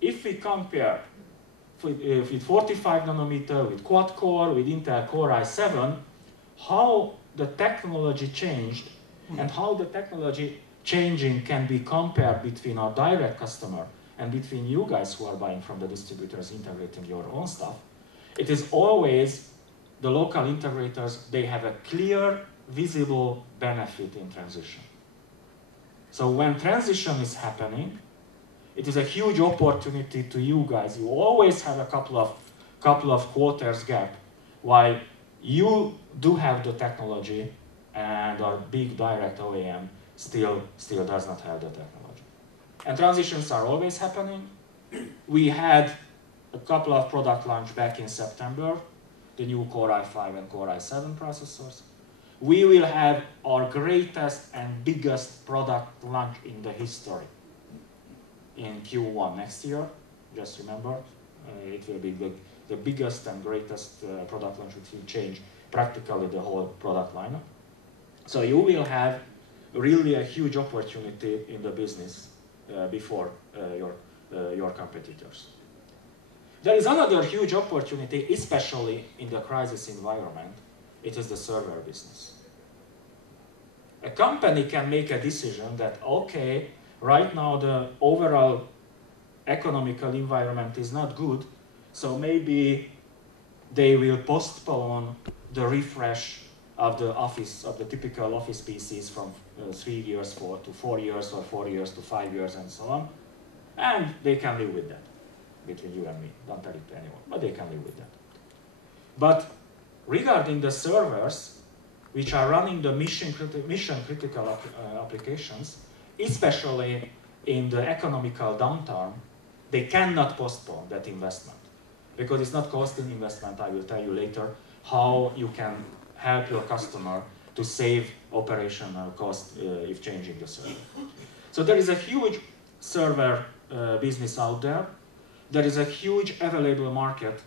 If we compare with 45 nanometer, with quad core, with Intel Core i7, how the technology changed and how the technology changing can be compared between our direct customer and between you guys who are buying from the distributors integrating your own stuff. It is always the local integrators, they have a clear, visible benefit in transition. So when transition is happening, it is a huge opportunity to you guys. You always have a couple of quarters gap, while you do have the technology and our big direct OEM still does not have the technology. And transitions are always happening. We had a couple of product launch back in September, the new Core i5 and Core i7 processors. We will have our greatest and biggest product launch in the history in Q1 next year. Just remember, it will be the biggest and greatest product launch, which will change practically the whole product lineup. So you will have really a huge opportunity in the business before your competitors. There is another huge opportunity, especially in the crisis environment. It is the server business. A company can make a decision that, okay, right now the overall economical environment is not good, so maybe they will postpone the refresh of the typical office PCs from 3 years to 4 years, or 4 years to 5 years, and so on. And they can live with that, between you and me. Don't tell it to anyone, but they can live with that. But regarding the servers, which are running the mission-critical applications, especially in the economical downturn, they cannot postpone that investment. Because it's not costing investment. I will tell you later how you can help your customer to save operational cost if changing the server. So there is a huge server business out there. There is a huge available market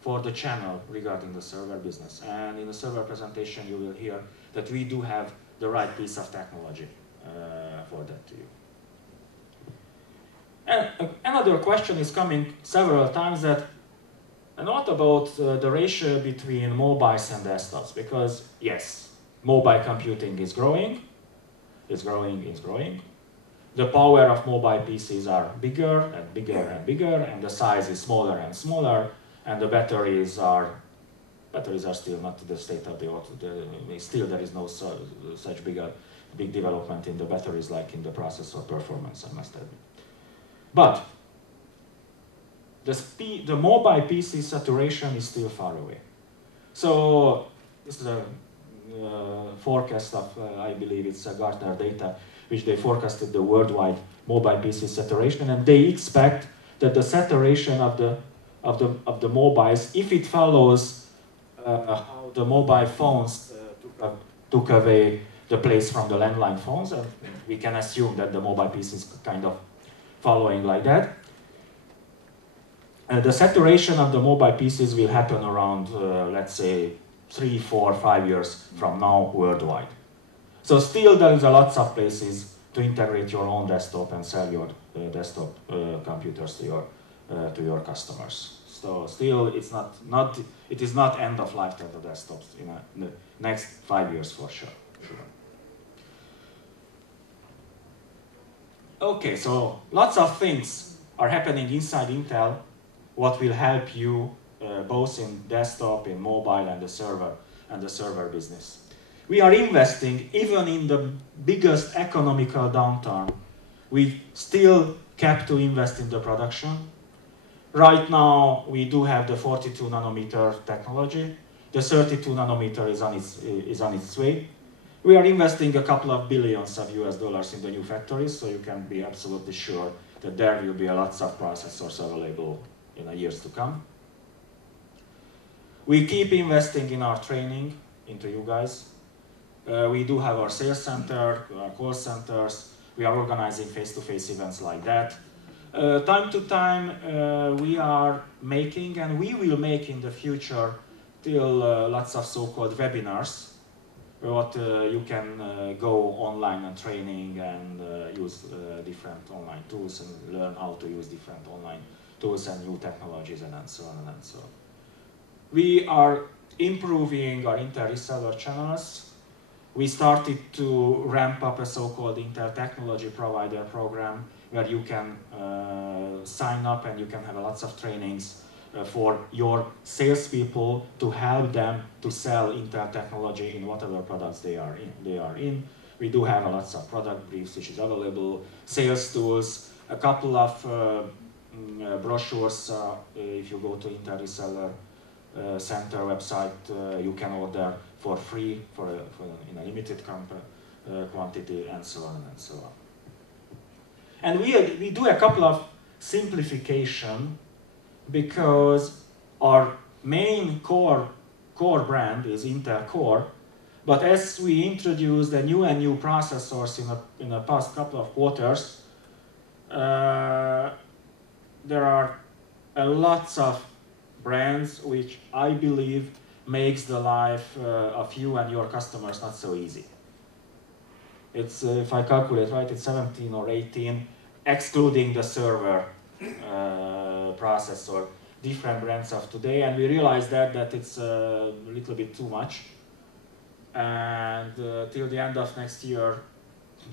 for the channel regarding the server business. And in the server presentation, you will hear that we do have the right piece of technology for that to you. And another question is coming several times that, and what about the ratio between mobiles and desktops? Because yes, mobile computing is growing, it's growing. The power of mobile PCs are bigger and bigger and bigger, and the size is smaller and smaller, and the batteries are still not to the state of the art. Still, there is no such big development in the batteries like in the processor performance, I must admit. But the mobile PC saturation is still far away. So this is a forecast of, I believe it's Gartner data, which they forecasted the worldwide mobile PC saturation, and they expect that the saturation of the mobiles, if it follows how the mobile phones took away the place from the landline phones, and we can assume that the mobile PC is kind of following like that. The saturation of the mobile PCs will happen around, let's say, 3, 4, 5 years from now worldwide. So still there is a lots of places to integrate your own desktop and sell your desktop computers to your customers. So still it is not end of life of the desktops in the next 5 years for sure. Okay, so lots of things are happening inside Intel, what will help you both in desktop, in mobile, and the server business. We are investing even in the biggest economical downturn. We still kept to invest in the production. Right now, we do have the 42 nanometer technology. The 32 nanometer is on its way. We are investing a couple of billions of US dollars in the new factories, so you can be absolutely sure that there will be lots of processors available in the years to come. We keep investing in our training into you guys. We do have our sales center, our call centers. We are organizing face-to-face events like that. Time to time, we are making, and we will make in the future, till lots of so-called webinars, what you can go online and training and use different online tools and learn how to use different online tools and new technologies and so on and so on. We are improving our inter-reseller channels. We started to ramp up a so-called inter-technology provider program where you can sign up and you can have lots of trainings for your salespeople to help them to sell Intel technology in whatever products they are in. We do have lots of product briefs which is available, sales tools, a couple of brochures. If you go to Intel Reseller Center website, you can order for free in a limited quantity and so on and so on. And we do a couple of simplification because our main core brand is Intel Core, but as we introduce the new and new processors in the past couple of quarters, there are lots of brands which I believe makes the life of you and your customers not so easy. It's, if I calculate right, it's 17 or 18, excluding the server processor, different brands of today, and we realized that it's a little bit too much. And till the end of next year,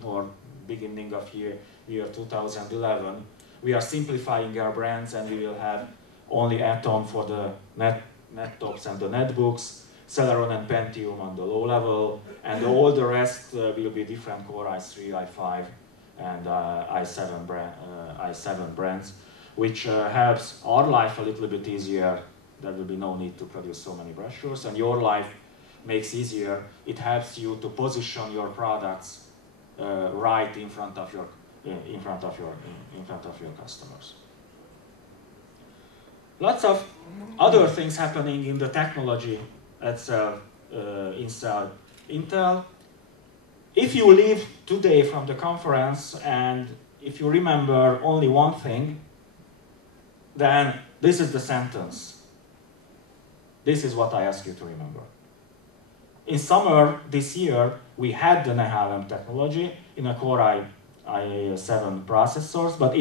or beginning of year 2011, we are simplifying our brands, and we will have only Atom for the nettops and the netbooks, Celeron and Pentium on the low level, and all the rest will be different Core i3, i5, and i7 brands, which helps our life a little bit easier. There will be no need to produce so many brochures, and your life makes easier. It helps you to position your products right in front of your customers. Lots of other things happening in the technology itself inside Intel. If you leave today from the conference and if you remember only one thing, then this is the sentence. This is what I ask you to remember. In summer this year, we had the Nehalem technology in a Core i7 processors, but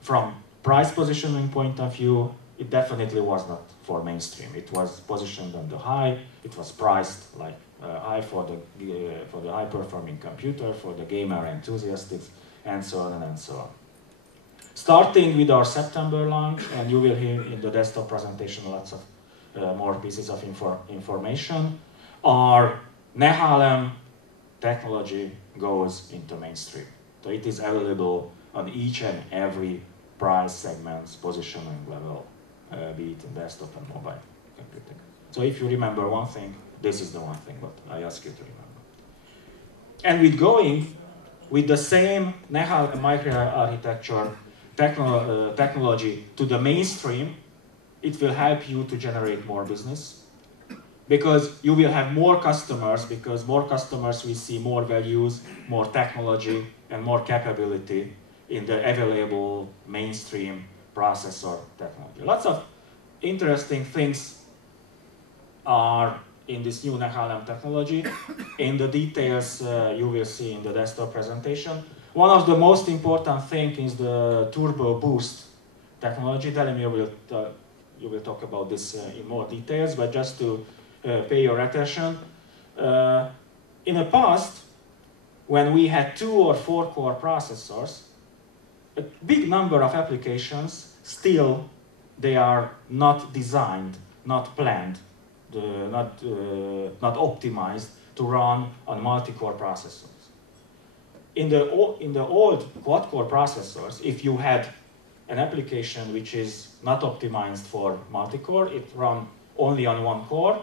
from price positioning point of view, it definitely was not for mainstream. It was positioned on the high. It was priced like high for the high-performing computer, for the gamer enthusiasts, and so on and so on. Starting with our September launch, and you will hear in the desktop presentation lots of more pieces of information, our Nehalem technology goes into mainstream. So it is available on each and every price segment's positioning level, be it in desktop and mobile computing. So if you remember one thing, this is the one thing what I ask you to remember. And with going with the same Nehalem microarchitecture technology to the mainstream, it will help you to generate more business, because you will have more customers, because more customers will see more values, more technology, and more capability in the available mainstream processor technology. Lots of interesting things are in this new Nehalem technology. In the details you will see in the desktop presentation. One of the most important things is the Turbo Boost technology. Delimir you will talk about this in more details, but just to pay your attention. In the past, when we had 2 or 4 core processors, a big number of applications still they are not designed, not planned, not optimized to run on multi-core processors. In the old quad-core processors, if you had an application which is not optimized for multi-core, it ran only on one core,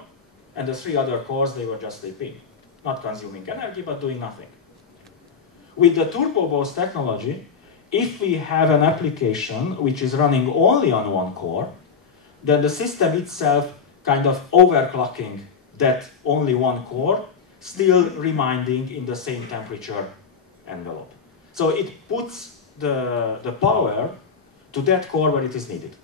and the 3 other cores, they were just sleeping, not consuming energy, but doing nothing. With the Turbo Boost technology, if we have an application which is running only on one core, then the system itself kind of overclocking that only one core, still remaining in the same temperature envelope. So it puts the power to that core where it is needed.